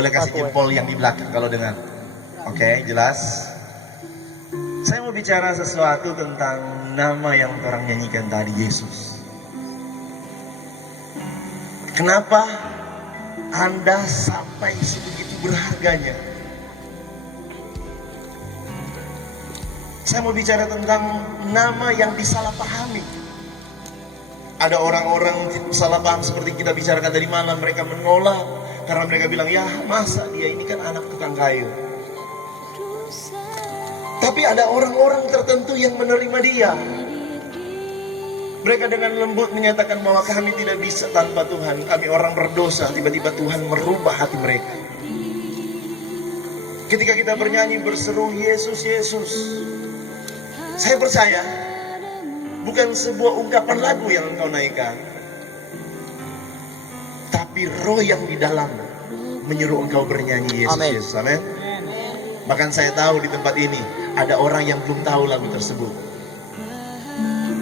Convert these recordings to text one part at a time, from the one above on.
Boleh kasih jempol yang di belakang kalau dengar. Oke, jelas. Saya mau bicara sesuatu tentang nama yang orang nyanyikan tadi, Yesus. Kenapa Anda sampai sebegitu berharganya? Saya mau bicara tentang nama yang disalahpahami. Ada orang-orang salah paham seperti kita bicarakan tadi malam. Mereka menolak karena mereka bilang, ya masa dia ini kan anak tukang kayu. Tapi ada orang-orang tertentu yang menerima dia. Mereka dengan lembut menyatakan bahwa kami tidak bisa tanpa Tuhan. Kami orang berdosa. Tiba-tiba Tuhan merubah hati mereka. Ketika kita bernyanyi berseru Yesus, Yesus, saya percaya bukan sebuah ungkapan lagu yang engkau naikkan, tapi roh yang di dalam menyuruh engkau bernyanyi Yesus, Amen. Yesus. Amin. Bahkan saya tahu di tempat ini ada orang yang belum tahu lagu tersebut.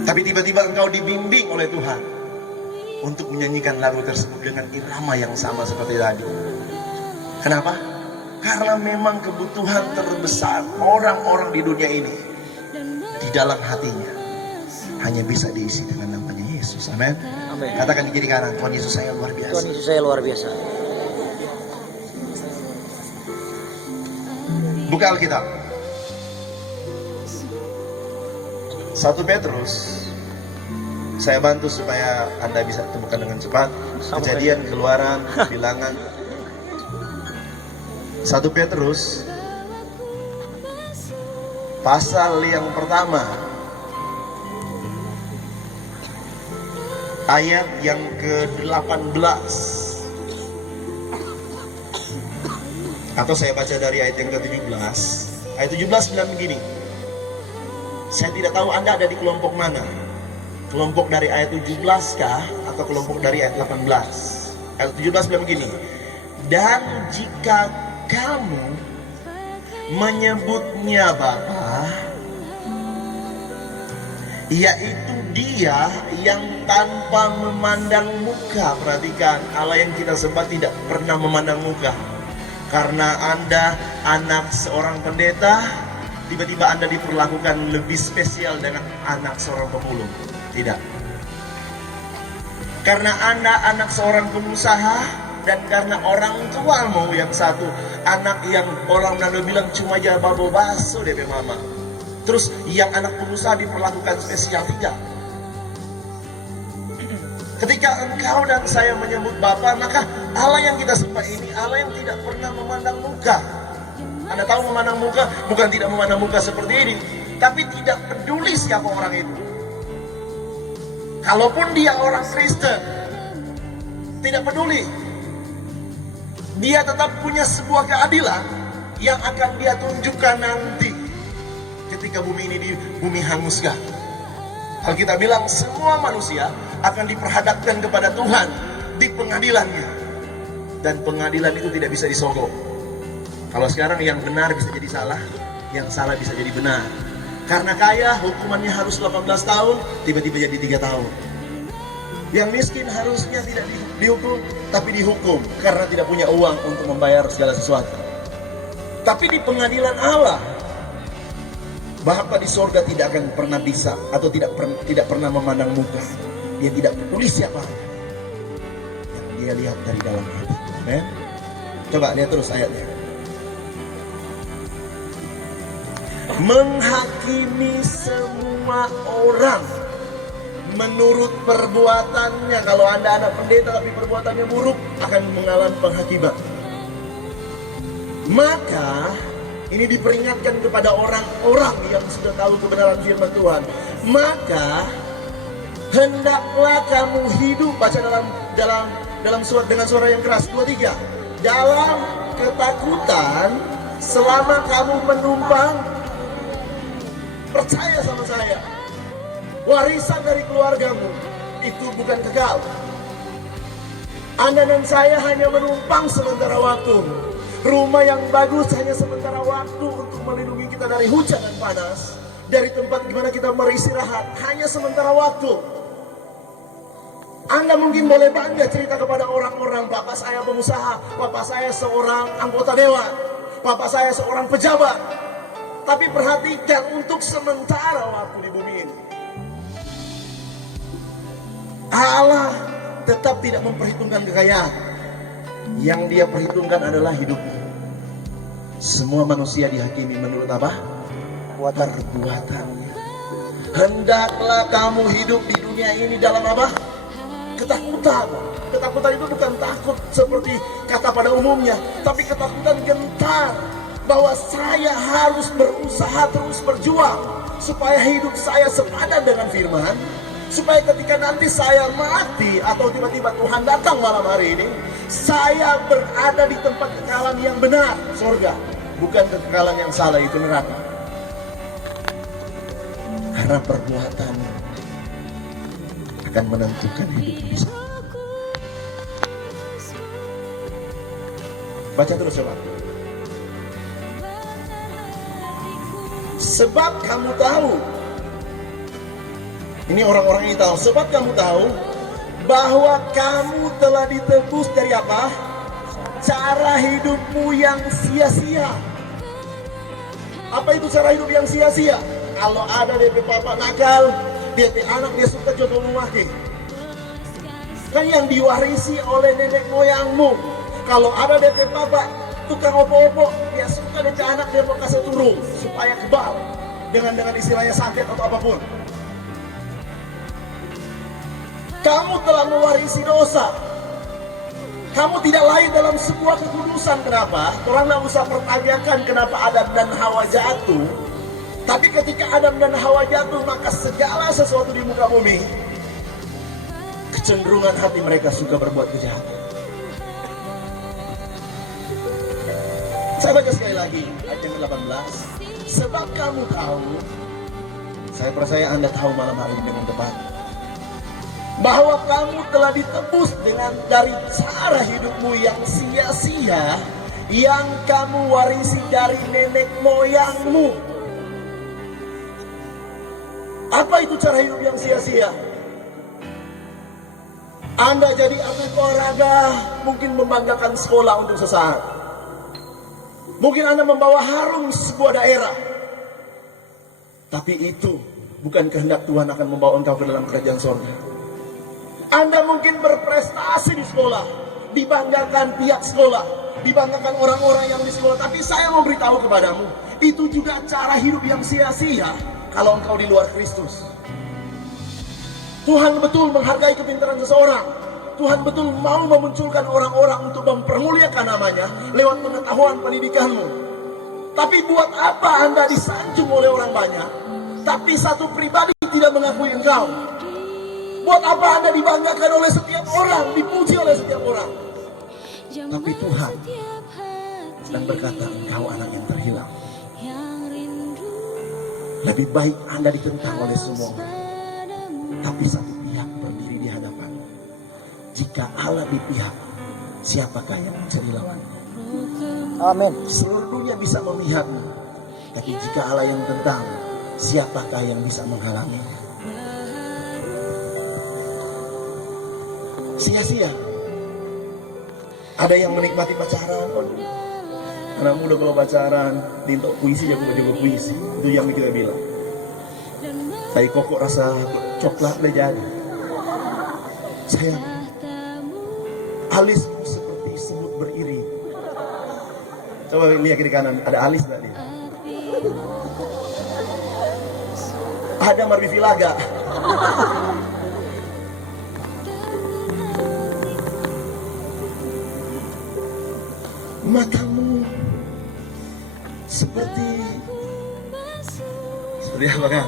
Tapi tiba-tiba engkau dibimbing oleh Tuhan untuk menyanyikan lagu tersebut dengan irama yang sama seperti tadi. Kenapa? Karena memang kebutuhan terbesar orang-orang di dunia ini di dalam hatinya hanya bisa diisi dengan namanya Yesus. Amin. Amin. Katakan di kiri kanan, Tuhan Yesus saya luar biasa. Tuhan Yesus saya luar biasa. Buka Alkitab. 1 Petrus. Saya bantu supaya Anda bisa temukan dengan cepat. Kejadian, Keluaran, Bilangan. 1 Petrus pasal yang pertama, ayat yang ke-18. Atau saya baca dari ayat yang ke-17. Ayat 17 bilang begini. Saya tidak tahu Anda ada di kelompok mana. Kelompok dari ayat 17 kah? Atau kelompok dari ayat 18? Ayat 17 bilang begini. Dan jika kamu menyebutnya Bapa, yaitu Dia yang tanpa memandang muka. Perhatikan, Allah yang kita sembah tidak pernah memandang muka. Karena Anda anak seorang pendeta, tiba-tiba Anda diperlakukan lebih spesial dengan anak seorang pemulung. Tidak. Karena Anda anak seorang pengusaha, dan karena orang tuamu yang satu anak yang orang Nando bilang cuma aja babo baso deh mama. Terus yang anak pengusaha diperlakukan spesial. Tidak. Ketika engkau dan saya menyebut Bapa, maka Allah yang kita sembah ini Allah yang tidak pernah memandang muka. Anda tahu memandang muka bukan tidak memandang muka seperti ini, tapi tidak peduli siapa orang itu. Kalaupun dia orang Kristen, tidak peduli. Dia tetap punya sebuah keadilan yang akan dia tunjukkan nanti ketika bumi ini bumi hanguskan. Alkitab bilang semua manusia akan diperhadapkan kepada Tuhan di pengadilannya. Dan pengadilan itu tidak bisa disogok. Kalau sekarang yang benar bisa jadi salah, yang salah bisa jadi benar. Karena kaya hukumannya harus 18 tahun, tiba-tiba jadi 3 tahun. Yang miskin harusnya tidak dihukum, tapi dihukum karena tidak punya uang untuk membayar segala sesuatu. Tapi di pengadilan Allah, Bapa di sorga tidak akan pernah bisa atau tidak pernah memandang muka. Dia tidak peduli siapa yang dia lihat dari dalam hati. Amen. Coba lihat terus ayatnya. Menghakimi semua orang menurut perbuatannya. Kalau Anda anak pendeta tapi perbuatannya buruk, akan mengalami penghakiman. Maka ini diperingatkan kepada orang-orang yang sudah tahu kebenaran firman Tuhan. Maka hendaklah kamu hidup, baca dalam surat dengan suara yang keras, 2-3. Dalam ketakutan selama kamu menumpang, percaya sama saya, warisan dari keluargamu itu bukan kekal. Anda dan saya hanya menumpang sementara waktu. Rumah yang bagus hanya sementara waktu untuk melindungi kita dari hujan dan panas. Dari tempat di mana kita beristirahat hanya sementara waktu. Anda mungkin boleh bangga cerita kepada orang-orang, bapak saya pengusaha, bapak saya seorang anggota dewan, bapak saya seorang pejabat. Tapi perhatikan, untuk sementara waktu di bumi ini, Allah tetap tidak memperhitungkan kekayaan. Yang dia perhitungkan adalah hidupmu. Semua manusia dihakimi menurut apa? Perbuatannya. Hendaklah kamu hidup di dunia ini dalam apa? Ketakutan. Ketakutan itu bukan takut seperti kata pada umumnya, tapi ketakutan gentar bahwa saya harus berusaha terus berjuang supaya hidup saya sepadan dengan firman, supaya ketika nanti saya mati atau tiba-tiba Tuhan datang malam hari ini, saya berada di tempat kekekalan yang benar, surga, bukan kekekalan yang salah, itu neraka. Karena perbuatan akan menentukan hidup bisa. Baca terus coba. Sebab kamu tahu, ini orang-orang ini tahu, sebab kamu tahu bahwa kamu telah ditebus dari apa? Cara hidupmu yang sia-sia. Apa itu cara hidup yang sia-sia? Kalau ada DP papa nakal, DP anak dia suka jodoh memaki, kan yang diwarisi oleh nenek moyangmu. Kalau ada DP papa tukang opo-opo, dia suka DP anak dia mau kasih turun supaya kebal dengan istilahnya santet atau apapun. Kamu telah mewarisi dosa. Kamu tidak lahir dalam sebuah kekudusan. Kenapa? Orang tidak usah pertanyakan kenapa Adam dan Hawa jatuh. Tapi ketika Adam dan Hawa jatuh, maka segala sesuatu di muka bumi, kecenderungan hati mereka suka berbuat kejahatan. Saya baca sekali lagi ayat yang 18. Sebab kamu tahu, saya percaya Anda tahu malam hari ini dengan tepat, bahwa kamu telah ditebus dari cara hidupmu yang sia-sia, yang kamu warisi dari nenek moyangmu. Apa itu cara hidup yang sia-sia? Anda jadi atlet olahraga, mungkin membanggakan sekolah untuk sesaat. Mungkin Anda membawa harum sebuah daerah. Tapi itu bukan kehendak Tuhan akan membawa engkau ke dalam kerajaan surga. Anda mungkin berprestasi di sekolah, dibanggakan pihak sekolah, dibanggakan orang-orang yang di sekolah. Tapi saya mau beritahu kepadamu, itu juga cara hidup yang sia-sia kalau engkau di luar Kristus. Tuhan betul menghargai kepintaran seseorang. Tuhan betul mau memunculkan orang-orang untuk mempermuliakan namanya lewat pengetahuan pendidikanmu. Tapi buat apa Anda disanjung oleh orang banyak, tapi satu pribadi tidak mengakui engkau? Buat apa Anda dibanggakan oleh setiap orang, dipuji oleh setiap orang, tapi Tuhan sedang berkata engkau anak yang terhilang. Lebih baik Anda ditentang oleh semua, tapi satu pihak berdiri di hadapan. Jika Allah di pihak, siapakah yang mencari lawan? Amin. Seluruh dunia bisa memihakmu, tapi jika Allah yang tentang, siapakah yang bisa menghalangi? Sia-sia. Ada yang menikmati pacaran. Anak muda kalau pacaran, tintok puisi, jago puisi. Itu yang kita bilang. Tai kokok rasa coklat jadi. Sayang, alismu seperti semut beriri. Coba lihat kiri kanan, ada alis nggak nih? Ada marbivilaga. Matamu seperti apa kan?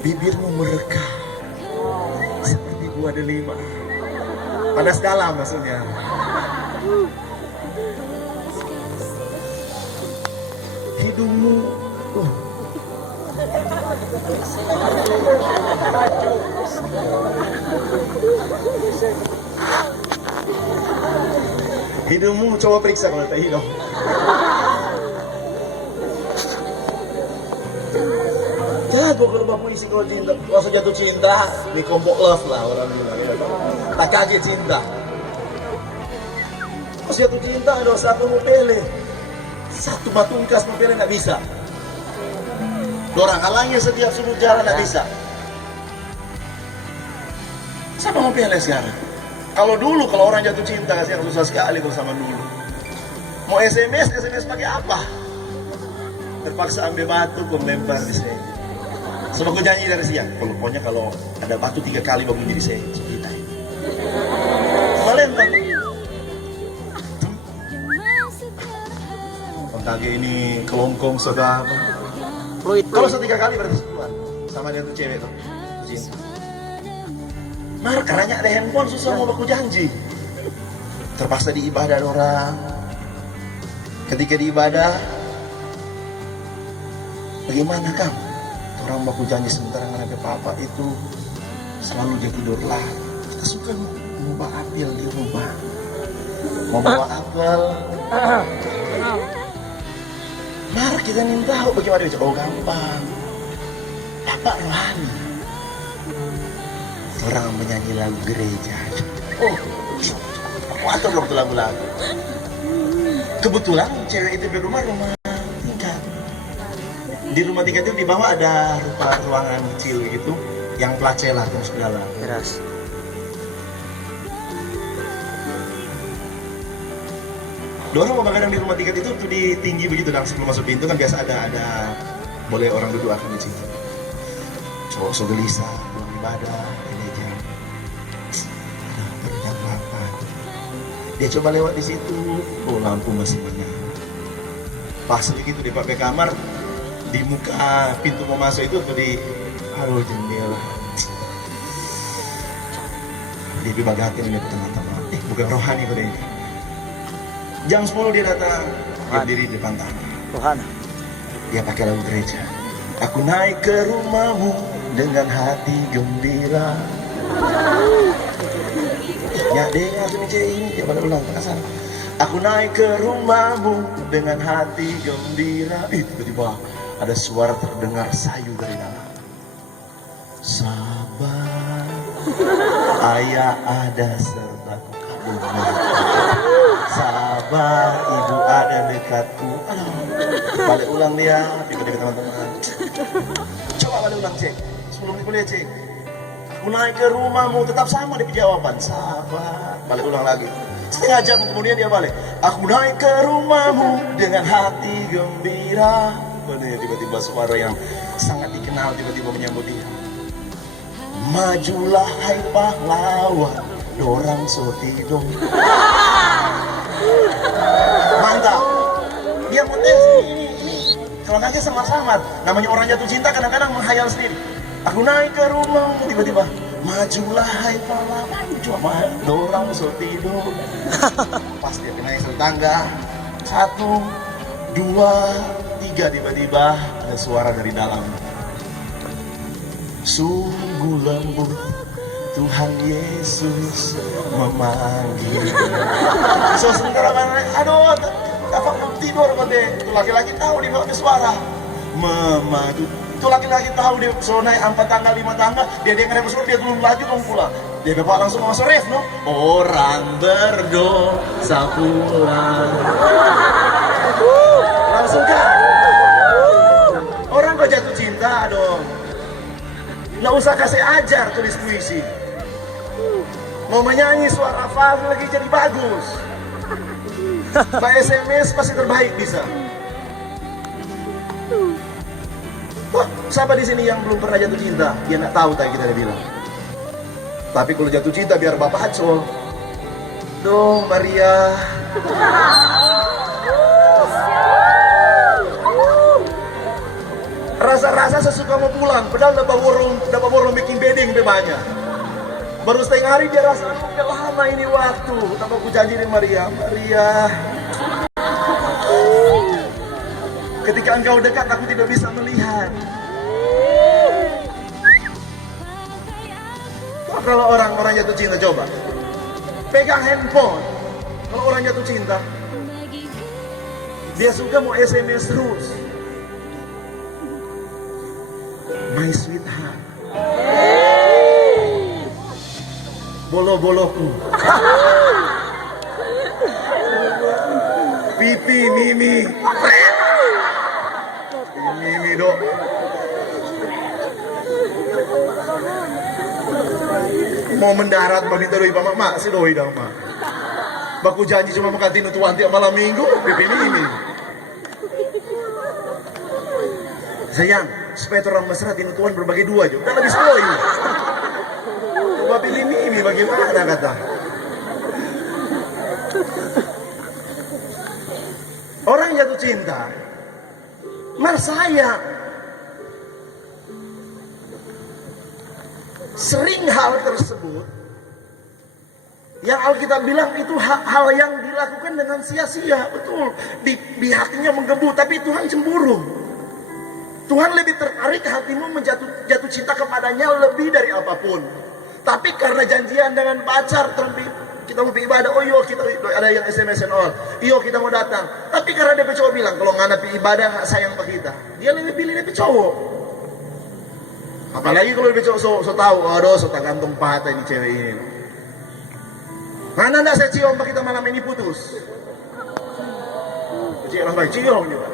Bibirmu merekah seperti buah delima. Panas dalam maksudnya. Hidungmu hidungmu coba periksa kalau tak hidung. Bagus kalau bapak isi kalau cinta, kalau jatuh cinta, ini kompok love lah orang bilang. Tak kaget cinta. Kalau jatuh cinta ada satu mau pele, satu batungkas mau pele nggak bisa. Orang halangnya setiap sudut jalan nggak bisa. Siapa mau pele sekarang? Kalau dulu kalau orang jatuh cinta kasih yang susah sekali kalau sama dulu. Mau SMS pakai apa? Terpaksa ambil batu, kau lempar di sini. Sebab aku janji dari siang, pokoknya kalau ada batu 3 kali bangun jadi saya cerita. Sama lempar. Kontaknya ini kelongkong sudah apa? Kalau 3 kali berarti keluar. Sama dia tuh cewek tuh, cinta. Mar, karena ada handphone susah mau aku janji. Terpaksa di ibadah orang. Ketika di ibadah, bagaimana kamu? Orang baku janji sementara menghadapi papa itu selalu dia tidur lah. Kita suka membawa apel di rumah, membawa apel. Mari kita minta tahu bagaimana dia. Oh gampang, papa rohani. Orang menyanyi lagu gereja. Oh, waktu belum lagu-lagu. Kebetulan cewek itu di rumah tingkat. Di rumah tingkat itu di bawah ada ruangan kecil gitu yang placela terus ke dalam. Keras. Dorang mau makan di rumah tingkat itu tuh di tinggi begitu, dan sebelum masuk pintu kan biasa ada boleh orang duduk akan di situ. So gelisah, pulang ibadah, gereja. Ada apa? Dia coba lewat di situ, oh lampu masih menyala. Pas begitu di pakai kamar, di muka pintu mau masuk itu tuh di jendela. Dia bagatin ini teman-teman. Bukan rohani kok ini. Jam 10 dia datang, berdiri di depan taman. Rohani. Dia pakai lagu gereja. Aku naik ke rumahmu dengan hati gembira. Ya dia langsung ini dia pada ulang kasar. Aku naik ke rumahmu dengan hati gembira. Tiba-tiba ada suara terdengar sayu dari dalam. Sabar, ayah ada sertaku kamu. Sabar, ibu ada dekatku. Balik ulang dia, dekat-dekat teman-teman. Coba balik ulang cek, sebelum kuliah cek. Aku naik ke rumahmu, tetap sama di jawaban. Sabar, balik ulang lagi. Setengah jam kemudian dia balik. Aku naik ke rumahmu dengan hati gembira. Tiba-tiba suara yang sangat dikenal tiba-tiba menyambut dia. Majulah hai pahlawan, dorang sotidong. Mantap. Dia muter ini. Kalau nangis samar-samar. Namanya orang jatuh cinta kadang-kadang menghayal sendiri. Aku naik ke rumah, tiba-tiba majulah hai pahlawan, cuma dorang sotidong. Pas dia kena yang tangga, 1, 2, 3, tiba-tiba ada suara dari dalam. Sungguh lembut Tuhan Yesus memanggil. So sementara aduh, dapat tidur kode. Itu laki-laki tahu dia pakai suara memadu. Itu laki-laki tahu dia so naik 4 tangga 5 tangga, dia ngerem suruh dia belum laju dong pulang. Dia bapak langsung masuk ref no. Orang berdosa pulang. Langsung kan. Orang kok jatuh cinta dong. Nggak usah kasih ajar tulis puisi. Mau menyanyi suara Fahri lagi jadi bagus. Pak SMS pasti terbaik bisa. Wah, siapa di sini yang belum pernah jatuh cinta? Dia nggak tahu tadi kita udah bilang. Tapi kalau jatuh cinta biar bapak acol. Dong Maria. Rasa-rasa sesuka mau pulang, padahal dapat borong bikin bedeng banyak. Baru setengah hari dia rasa udah lama ini waktu. Tanpa aku janji dengan Maria. Ketika engkau dekat, aku tidak bisa melihat. Kalau orang jatuh cinta, coba pegang handphone. Kalau orang jatuh cinta, dia suka mau SMS terus. My sweetheart. Bolo-boloku. Pipi Mimi. Mimi dok. Mau mendarat bagi doi mak si doi dong mak. Baku janji cuma mengganti nutuan tiap malam minggu. Pipi Mimi. Sayang, supaya orang mesra tinutuan berbagi dua aja. Udah lebih doi. Coba pilih Mimi bagaimana kata. Orang jatuh cinta, sayang. Sering hal tersebut yang Alkitab bilang itu hal yang dilakukan dengan sia-sia. Betul, di hatinya menggebu, tapi Tuhan cemburu. Tuhan lebih tertarik hatimu jatuh cinta kepadanya lebih dari apapun. Tapi karena janjian dengan pacar, kita mau ibadah, oh iya kita ada yang SMS and all, iya kita mau datang. Tapi karena dia cowok bilang kalau nggak napi ibadah nggak sayang sama kita, dia lebih pilih dia cowok. Apalagi kalau dia cowok so tahu, aduh so tak gantung paha ini cewek ini. Mana ndak saya cium kita malam ini putus. Cium orang baik, cium juga.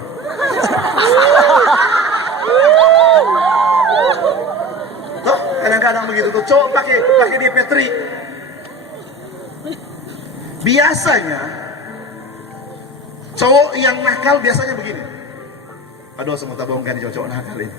Toh kadang-kadang begitu tuh cowok pakai dia petri. Biasanya cowok yang nakal biasanya begini. Aduh semua tabungkan cowok nakal ini.